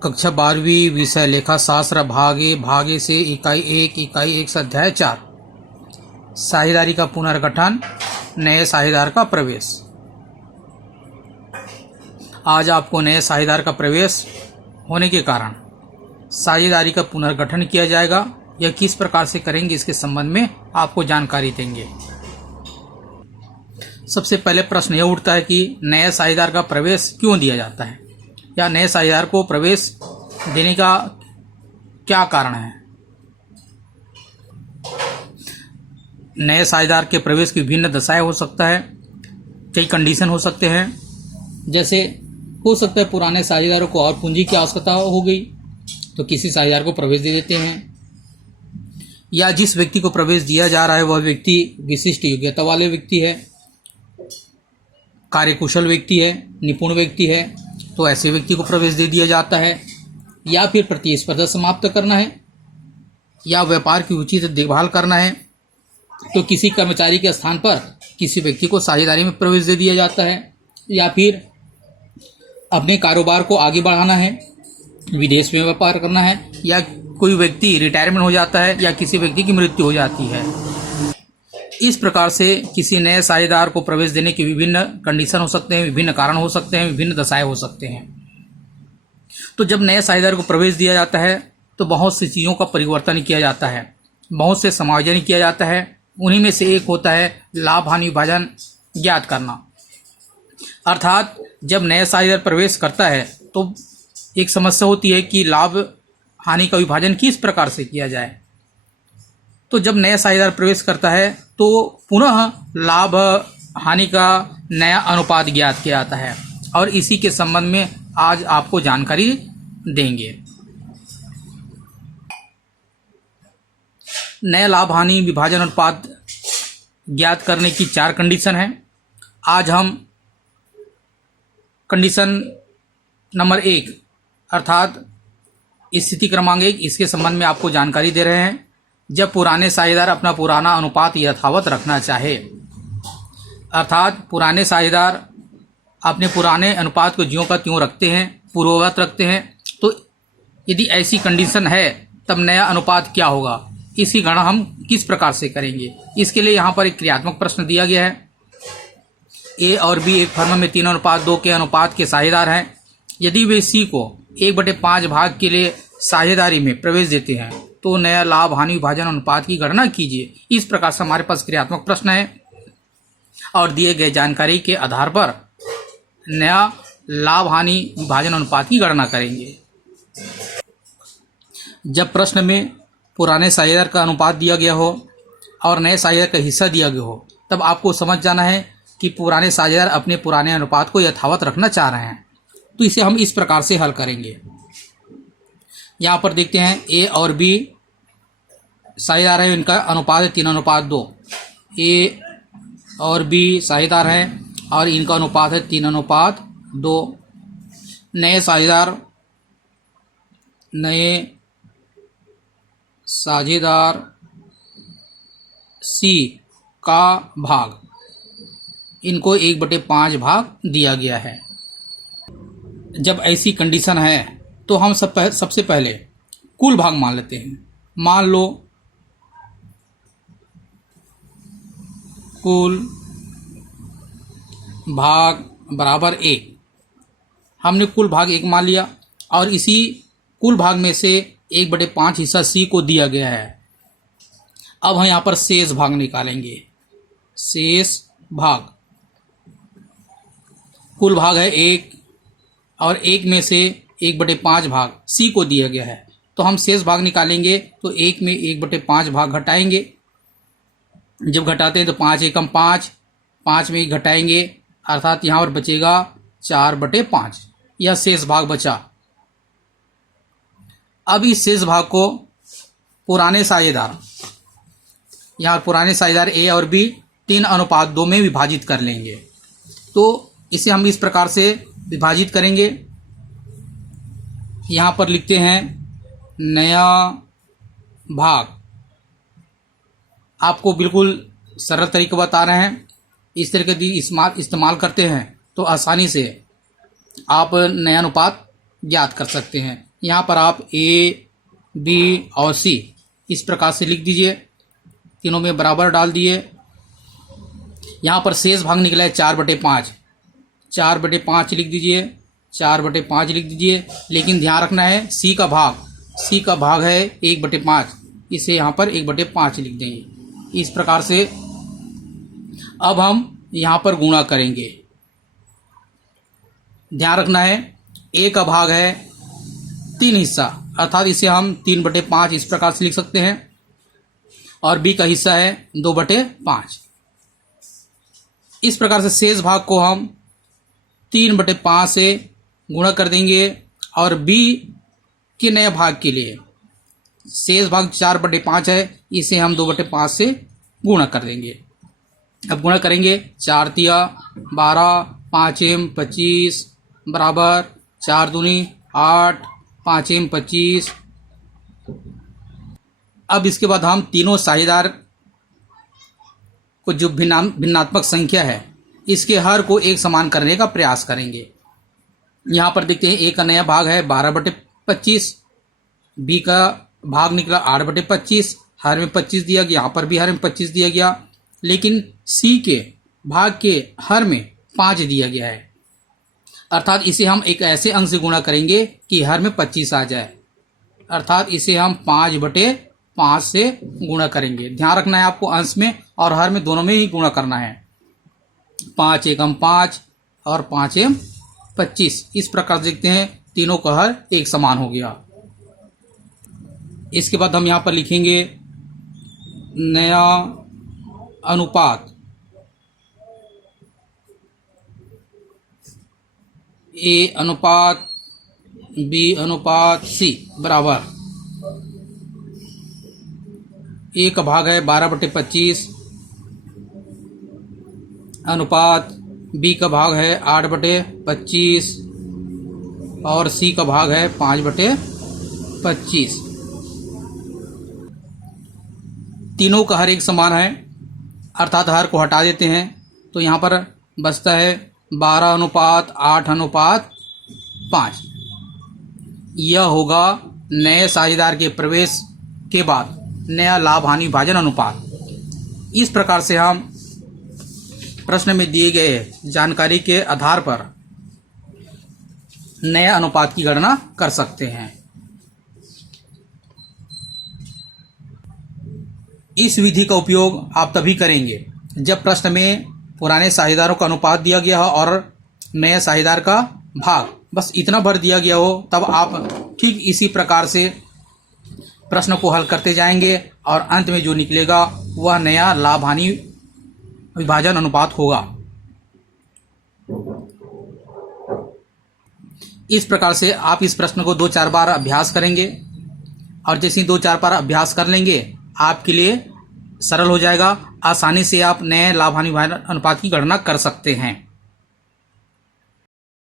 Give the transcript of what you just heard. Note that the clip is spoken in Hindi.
कक्षा 12वीं विषय लेखा शास्त्र भागे से इकाई 1 से अध्याय 4 साझेदारी का पुनर्गठन, नए साझेदार का प्रवेश। आज आपको नए साझेदार का प्रवेश होने के कारण साझेदारी का पुनर्गठन किया जाएगा। यह किस प्रकार से करेंगे इसके संबंध में आपको जानकारी देंगे। सबसे पहले प्रश्न यह उठता है कि नए साझेदार का प्रवेश क्यों दिया जाता है, या नए साझेदार को प्रवेश देने का क्या कारण है। नए साझेदार के प्रवेश की विभिन्न दशाएं हो सकता है, कई कंडीशन हो सकते हैं। जैसे हो सकता है पुराने साझेदारों को और पूंजी की आवश्यकता हो गई तो किसी साझेदार को प्रवेश दे देते हैं, या जिस व्यक्ति को प्रवेश दिया जा रहा है वह व्यक्ति विशिष्ट योग्यता वाले व्यक्ति है, कार्यकुशल व्यक्ति है, निपुण व्यक्ति है, तो ऐसे व्यक्ति को प्रवेश दे दिया जाता है। या फिर प्रतिस्पर्धा समाप्त करना है, या व्यापार की उचित देखभाल करना है तो किसी कर्मचारी के स्थान पर किसी व्यक्ति को साझेदारी में प्रवेश दे दिया जाता है। या फिर अपने कारोबार को आगे बढ़ाना है, विदेश में व्यापार करना है, या कोई व्यक्ति रिटायरमेंट हो जाता है, या किसी व्यक्ति की मृत्यु हो जाती है। इस प्रकार से किसी नए साझेदार को प्रवेश देने के विभिन्न कंडीशन हो सकते हैं, विभिन्न कारण हो सकते हैं, विभिन्न दशाएं हो सकते हैं। तो जब नए साझेदार को प्रवेश दिया जाता है तो बहुत सी चीज़ों का परिवर्तन किया जाता है, बहुत से समायोजन किया जाता है। उन्हीं में से एक होता है लाभ हानि विभाजन ज्ञात करना। अर्थात जब नया साझेदार प्रवेश करता है तो एक समस्या होती है कि लाभ हानि का विभाजन किस प्रकार से किया जाए। तो जब नया साझेदार प्रवेश करता है तो पुनः लाभ हानि का नया अनुपात ज्ञात किया जाता है, और इसी के संबंध में आज आपको जानकारी देंगे। नया लाभ हानि विभाजन अनुपात ज्ञात करने की 4 कंडीशन है। आज हम कंडीशन नंबर 1 अर्थात स्थिति क्रमांक 1 इसके संबंध में आपको जानकारी दे रहे हैं। जब पुराने साझेदार अपना पुराना अनुपात यथावत रखना चाहे, अर्थात पुराने साझेदार अपने पुराने अनुपात को ज्यों का त्यों रखते हैं, पूर्ववत रखते हैं, तो यदि ऐसी कंडीशन है तब नया अनुपात क्या होगा, इसकी गणना हम किस प्रकार से करेंगे। इसके लिए यहाँ पर एक क्रियात्मक प्रश्न दिया गया है। ए और बी एक फर्म में 3:2 के अनुपात के साझेदार हैं। यदि वे सी को 1/5 भाग के लिए साझेदारी में प्रवेश देते हैं तो नया लाभ हानि विभाजन अनुपात की गणना कीजिए। इस प्रकार से हमारे पास क्रियात्मक प्रश्न है, और दिए गए जानकारी के आधार पर नया लाभ हानि विभाजन अनुपात की गणना करेंगे। जब प्रश्न में पुराने साझेदार का अनुपात दिया गया हो और नए साझेदार का हिस्सा दिया गया हो, तब आपको समझ जाना है कि पुराने साझेदार अपने पुराने अनुपात को यथावत रखना चाह रहे हैं। तो इसे हम इस प्रकार से हल करेंगे। यहाँ पर देखते हैं ए और बी साझेदार है, इनका अनुपात है 3:2। ए और बी साझेदार हैं और इनका अनुपात है 3:2। नए साझेदार सी का भाग, इनको 1/5 भाग दिया गया है। जब ऐसी कंडीशन है तो हम सबसे पहले कुल भाग मान लेते हैं। मान लो कुल भाग बराबर 1। हमने कुल भाग 1 मान लिया, और इसी कुल भाग में से 1/5 हिस्सा सी को दिया गया है। अब हम यहाँ पर शेष भाग निकालेंगे। शेष भाग, कुल भाग है 1 और 1 में से 1/5 भाग सी को दिया गया है, तो हम शेष भाग निकालेंगे। तो 1 में 1/5 भाग घटाएंगे। जब घटाते हैं तो 5 एकम 5, 5 में 1 घटाएंगे, अर्थात यहाँ पर बचेगा 4/5। यह शेष भाग बचा। अब इस शेष भाग को पुराने साझेदार, यहाँ पुराने साझेदार ए और बी 3:2 में विभाजित कर लेंगे। तो इसे हम इस प्रकार से विभाजित करेंगे। यहाँ पर लिखते हैं नया भाग। आपको बिल्कुल सरल तरीका बता रहे हैं। इस तरह के इस्तेमाल करते हैं तो आसानी से आप नया अनुपात ज्ञात कर सकते हैं। यहाँ पर आप ए, बी और सी इस प्रकार से लिख दीजिए, तीनों में बराबर डाल दिए। यहाँ पर शेष भाग निकला है 4/5, 4/5 लिख दीजिए, 4/5 लिख दीजिए। लेकिन ध्यान रखना है सी का भाग है 1/5, इसे यहाँ पर 1/5 लिख देंगे। इस प्रकार से अब हम यहाँ पर गुणा करेंगे। ध्यान रखना है ए का भाग है 3 हिस्सा, अर्थात इसे हम 3/5 इस प्रकार से लिख सकते हैं, और बी का हिस्सा है 2/5। इस प्रकार से शेष भाग को हम 3/5 से गुणा कर देंगे, और बी के नए भाग के लिए शेष भाग 4/5 है, इसे हम 2/5 से गुणा कर देंगे। अब गुणा करेंगे, 4 तिया 12, 5 एम 25 बराबर 4 दूनी 8, 5 एम 25। अब इसके बाद हम तीनों साझेदार को जो भिन्नात्मक संख्या है इसके हर को एक समान करने का प्रयास करेंगे। यहाँ पर देखते हैं ए का नया भाग है 12/25, बी का भाग निकला 8/25, हर में 25 दिया गया, यहाँ पर भी हर में 25 दिया गया, लेकिन सी के भाग के हर में 5 दिया गया है, अर्थात इसे हम एक ऐसे अंक से गुणा करेंगे कि हर में 25 आ जाए, अर्थात इसे हम 5/5 से गुणा करेंगे। ध्यान रखना है आपको अंश में और हर में दोनों में ही गुणा करना है। 5 एकम 5 और 5 एम 25। इस प्रकार देखते हैं तीनों का हर एक समान हो गया। इसके बाद हम यहाँ पर लिखेंगे नया अनुपात ए अनुपात बी अनुपात सी बराबर ए का भाग है 12/25 अनुपात बी का भाग है 8/25 और सी का भाग है 5/25। तीनों का हर एक समान है, अर्थात हर को हटा देते हैं तो यहाँ पर बचता है 12:8:5। यह होगा नए साझेदार के प्रवेश के बाद नया लाभ हानि विभाजन अनुपात। इस प्रकार से हम प्रश्न में दिए गए जानकारी के आधार पर नए अनुपात की गणना कर सकते हैं। इस विधि का उपयोग आप तभी करेंगे जब प्रश्न में पुराने साझेदारों का अनुपात दिया गया हो और नए साझेदार का भाग, बस इतना भर दिया गया हो, तब आप ठीक इसी प्रकार से प्रश्न को हल करते जाएंगे और अंत में जो निकलेगा वह नया लाभ हानि विभाजन अनुपात होगा। इस प्रकार से आप इस प्रश्न को 2-4 बार अभ्यास करेंगे और जैसे ही 2-4 बार अभ्यास कर लेंगे आपके लिए सरल हो जाएगा। आसानी से आप नए लाभ हानि विभाजन अनुपात की गणना कर सकते हैं।